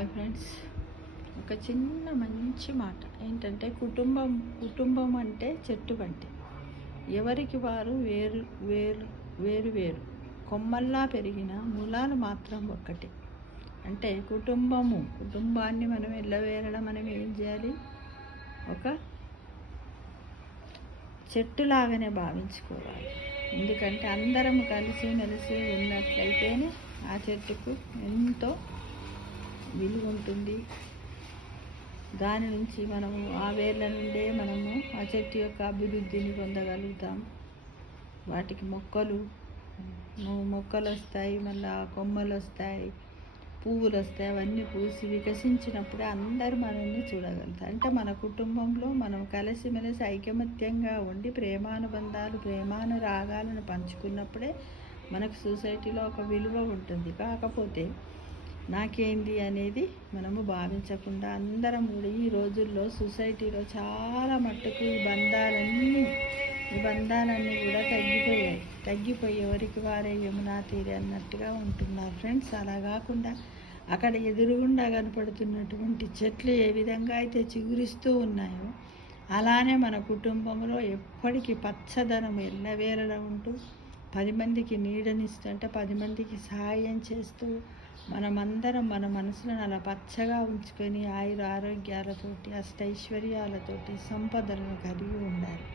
Hi friends, ఒక చిన్న మంచి మాట ఏంటంటే కుటుంబం అంటే చెట్టు వంటి ఎవరికి వారు వేరు వేరు వేరు వేరు కొమ్మల్లా పెరిగిన మూలాలు మాత్రం ఒక్కటే. అంటే కుటుంబాన్ని మనం ఎల్లవేళలా మనం ఏం చేయాలి, ఒక చెట్టులాగానే భావించుకోవాలి. ఎందుకంటే అందరం కలిసి ఉన్నట్లయితేనే ఆ చెట్టుకు ఎంతో విలువ ఉంటుంది. దాని నుంచి మనము ఆ వేర్ల నుండే మనము ఆ చెట్టు యొక్క అభివృద్ధిని పొందగలుగుతాం. వాటికి మొక్కలు వస్తాయి, మళ్ళీ కొమ్మలు వస్తాయి, పువ్వులు వస్తాయి. అవన్నీ పూసి వికసించినప్పుడే అందరూ మనల్ని చూడగలుగుతారు. అంటే మన కుటుంబంలో మనం కలిసిమెలిసి ఐకమత్యంగా ఉండి ప్రేమానుబంధాలు ప్రేమానురాగాలను పంచుకున్నప్పుడే మనకు సొసైటీలో ఒక విలువ ఉంటుంది. కాకపోతే నాకేంది అనేది మనము భావించకుండా అందరం కూడా ఈ రోజుల్లో సొసైటీలో చాలా మట్టుకు ఈ బంధాలన్నీ కూడా తగ్గిపోయి ఎవరికి వారే యమునా తీరే అన్నట్టుగా ఉంటున్నారు ఫ్రెండ్స్. అలా కాకుండా అక్కడ ఎదురుగుండా కనపడుతున్నటువంటి చెట్లు ఏ విధంగా అయితే చిగురిస్తూ ఉన్నాయో అలానే మన కుటుంబంలో ఎప్పటికీ పచ్చదనం ఎల్లవేళలా ఉంటూ 10 మందికి నీడనిస్తూ, అంటే 10 మందికి సహాయం చేస్తూ మనమందరం మన మనసులను అలా పచ్చగా ఉంచుకొని ఆరోగ్యాలతోటి అష్టైశ్వర్యాలతోటి సంపదలను కలిగి ఉండాలి.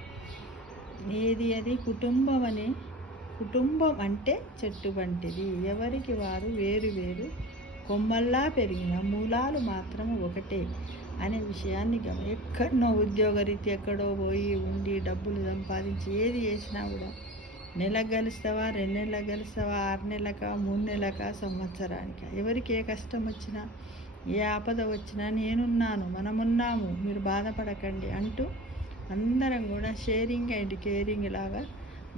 అది కుటుంబం అంటే చెట్టు వంటిది. ఎవరికి వారు వేరు వేరు కొమ్మల్లా పెరిగిన మూలాలు మాత్రం ఒకటే అనే విషయాన్ని ఎక్కడో ఉద్యోగరీతి ఎక్కడో పోయి ఉండి డబ్బులు సంపాదించి ఏది చేసినా కూడా నెలకు గెలుస్తావా, 2 నెలలకు గెలుస్తావా, 6 నెలలకా, 3 నెలలకా, సంవత్సరానికి ఎవరికి ఏ కష్టం వచ్చినా ఏ ఆపద వచ్చినా నేనున్నాను, మనమున్నాము, మీరు బాధపడకండి అంటూ అందరం కూడా షేరింగ్ అండ్ కేరింగ్ లాగా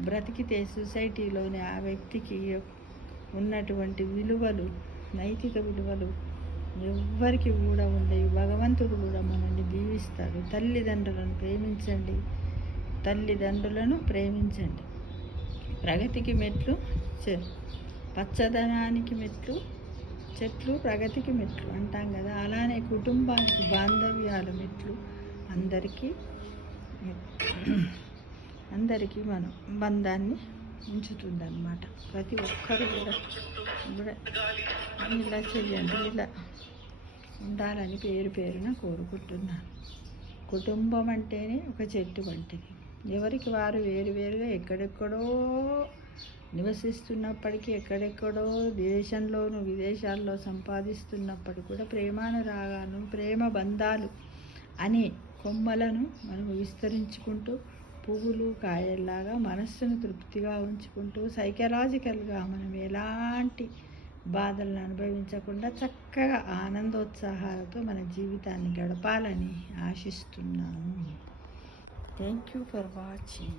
బ్రతికితే సొసైటీలోని ఆ వ్యక్తికి ఉన్నటువంటి విలువలు, నైతిక విలువలు ఎవ్వరికి కూడా ఉండవు. భగవంతుడు కూడా మనల్ని దీవిస్తాడు. తల్లిదండ్రులను ప్రేమించండి. ప్రగతికి మెట్లు పచ్చదనానికి మెట్లు చెట్లు, ప్రగతికి మెట్లు అంటాం కదా. అలానే కుటుంబానికి బాంధవ్యాల మెట్లు అందరికీ మనం బంధాన్ని ఉంచుతుందన్నమాట. ప్రతి ఒక్కరు కూడా ఇలా చెయ్యండి, ఇలా ఉండాలని పేరున కోరుకుంటున్నాను. కుటుంబం అంటేనే ఒక చెట్టు వంటిది. ఎవరికి వారు వేరువేరుగా ఎక్కడెక్కడో నివసిస్తున్నప్పటికీ, ఎక్కడెక్కడో దేశంలోనూ విదేశాల్లో సంపాదిస్తున్నప్పటికీ కూడా ప్రేమానురాగాలను ప్రేమ బంధాలు అనే కొమ్మలను మనం విస్తరించుకుంటూ పువ్వులు కాయల్లాగా మనస్సును తృప్తిగా ఉంచుకుంటూ సైకలాజికల్గా మనం ఎలాంటి బాధలను అనుభవించకుండా చక్కగా ఆనందోత్సాహాలతో మన జీవితాన్ని గడపాలని ఆశిస్తున్నాను. Thank you for watching.